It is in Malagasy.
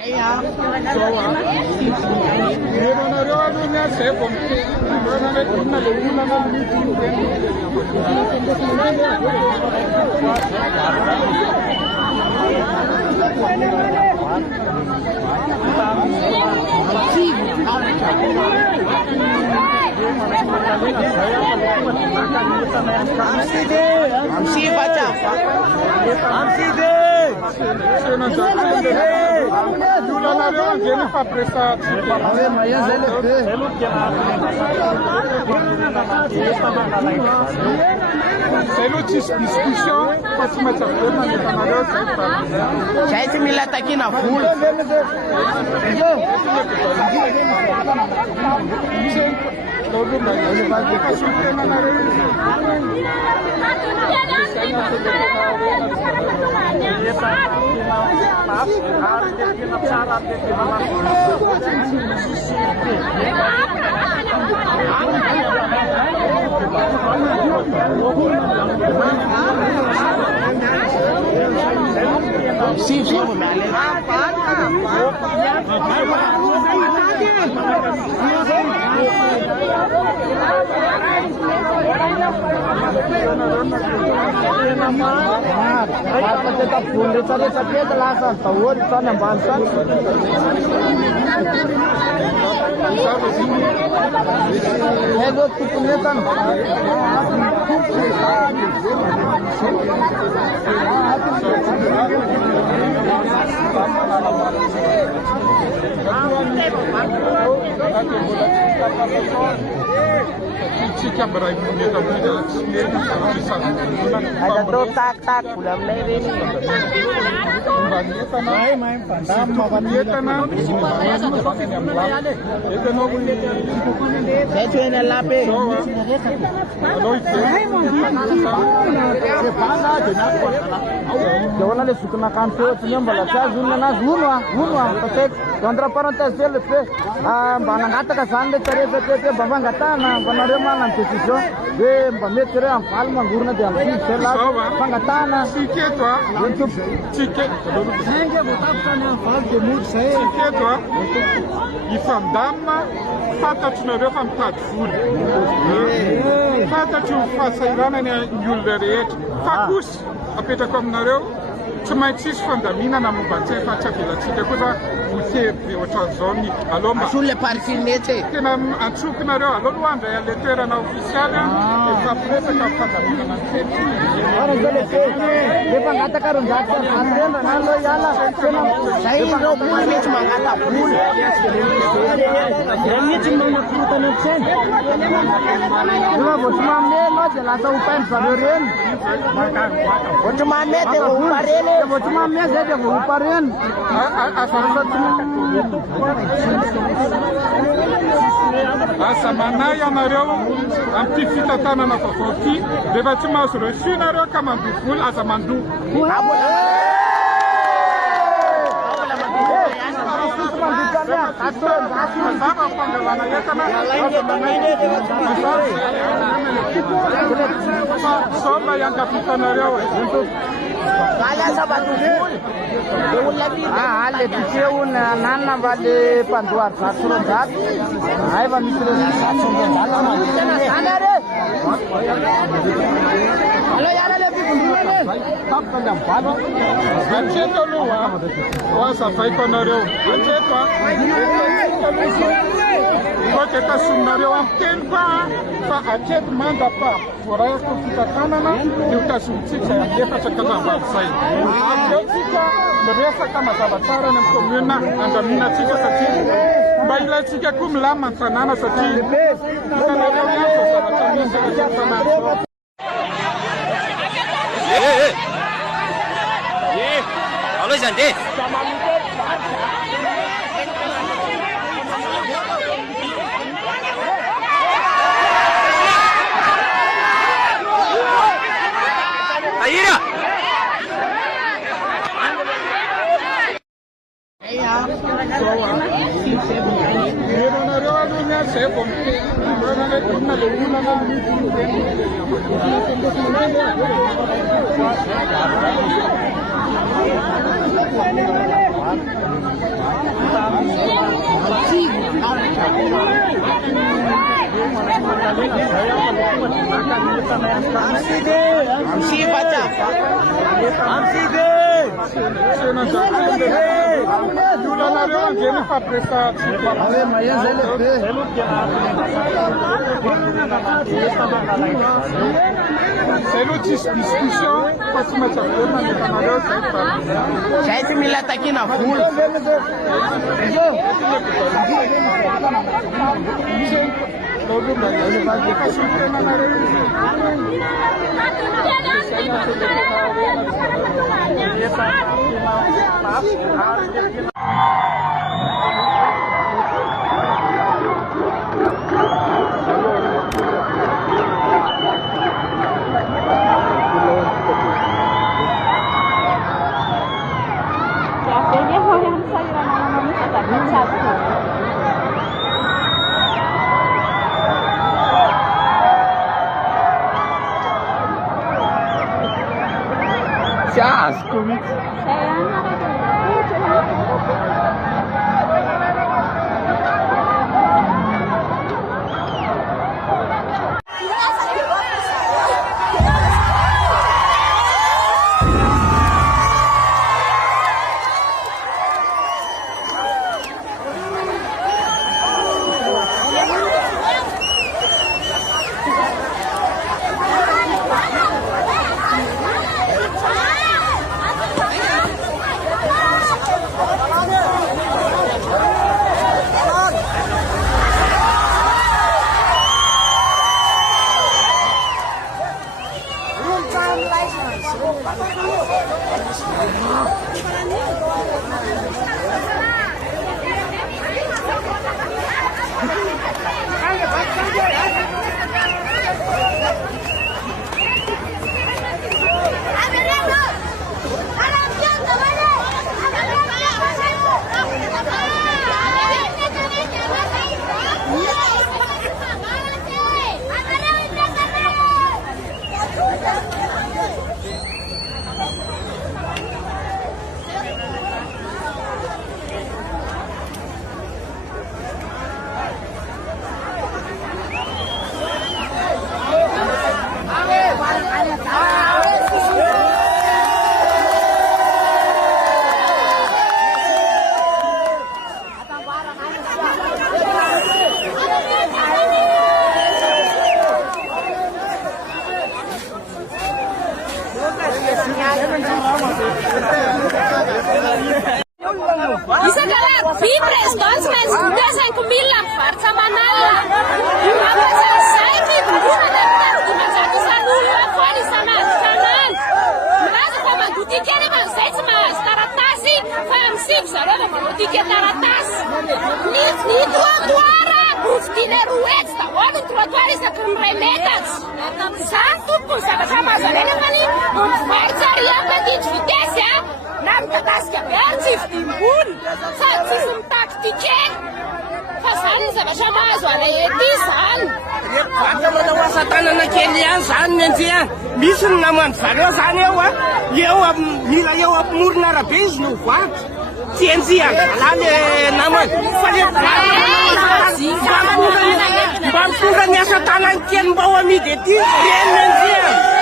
C'est l'autre discussion Fatima Tchafema de Camarões. Já esse milha tá aqui na full. Sim, vamos me ada tuh tak bulan ini. Saya sudah lapis. Jangan ada suka makan tuh, senyum balasnya zunana zunwa, tapi kontra parantas jelas deh. Banang kata kesan deh cari cari bambang kata na banarema nanti sih bambe cari ampal manggurna dia nanti selah bangkata na. Ticket toi, ticket. Saya buat kan ampal jemur saya. Ticket toi, ifam dama, fata tu na refam tat food. Fata tu fasa irana ni yulderet, fakus apeta kom na reo. Cuma itu fundamina na mubante fata bila ticket kuda uke otazoni alomba. Sulle parkinete. Kena antuk na reo alomba anda ya letera na ofisiala e fa presa ka fundamina na ticket. Orang jadi depan kata karun jatuh, asal nalo yala. Saya ro pun ni cuma kata pun. Ini cuma nak tanam sen. Cuma bos mamne no jelas upain sadorin. Bos mamne te uparin. Bos mamne saja uparin. Asal satu. Asa manaya na reo amtifita tana na fafoki deva chuma sura shuna reo kama biful asa mandu soba yang kapitana reo Kala sahabat tuh, ale tuh nana bade panduar sasro dat, ay bani terus sasro dat, sana re, halo yara lebih bundul re, tak kandang pano, acet lu wah safai konareo, acet wah, kau kita sunareo amkenpa, pak acet manda pak, orang itu kita kanana, kita suci saya dia pasal kerja sai. Acet kita mereka kama sabatara na komuna anda mina chicha sati baila chicha kumlama sanana sati kita leo yako sabatara sana halo Zandi Aira Gente, me leta aqui na rua. Ciasco. Bisa kalian Bipres Donsmen sudah saya kemilang Farsa Manala. Apa selesai Bipres dan di masa itu dulu aku di sana. Merasa sama tiket memang saya sama taratasi faham sih saya mau tiket taratas. Ni tuara bukti neruet tawan trotuari sa kumremetas. Satu pun sama-sama saya kali Farsa riapa di Vitesse. Nam katas ka bertif timbun sa sisum taktiken fasan sa basamazo ala etisan Pagka sa tanan na kelian saan yan siya bisan naman sana yawa yawa nila yawa murna rapis no fat siya alale naman bangkuran niya sa tanan ken bawa mi deti yan siya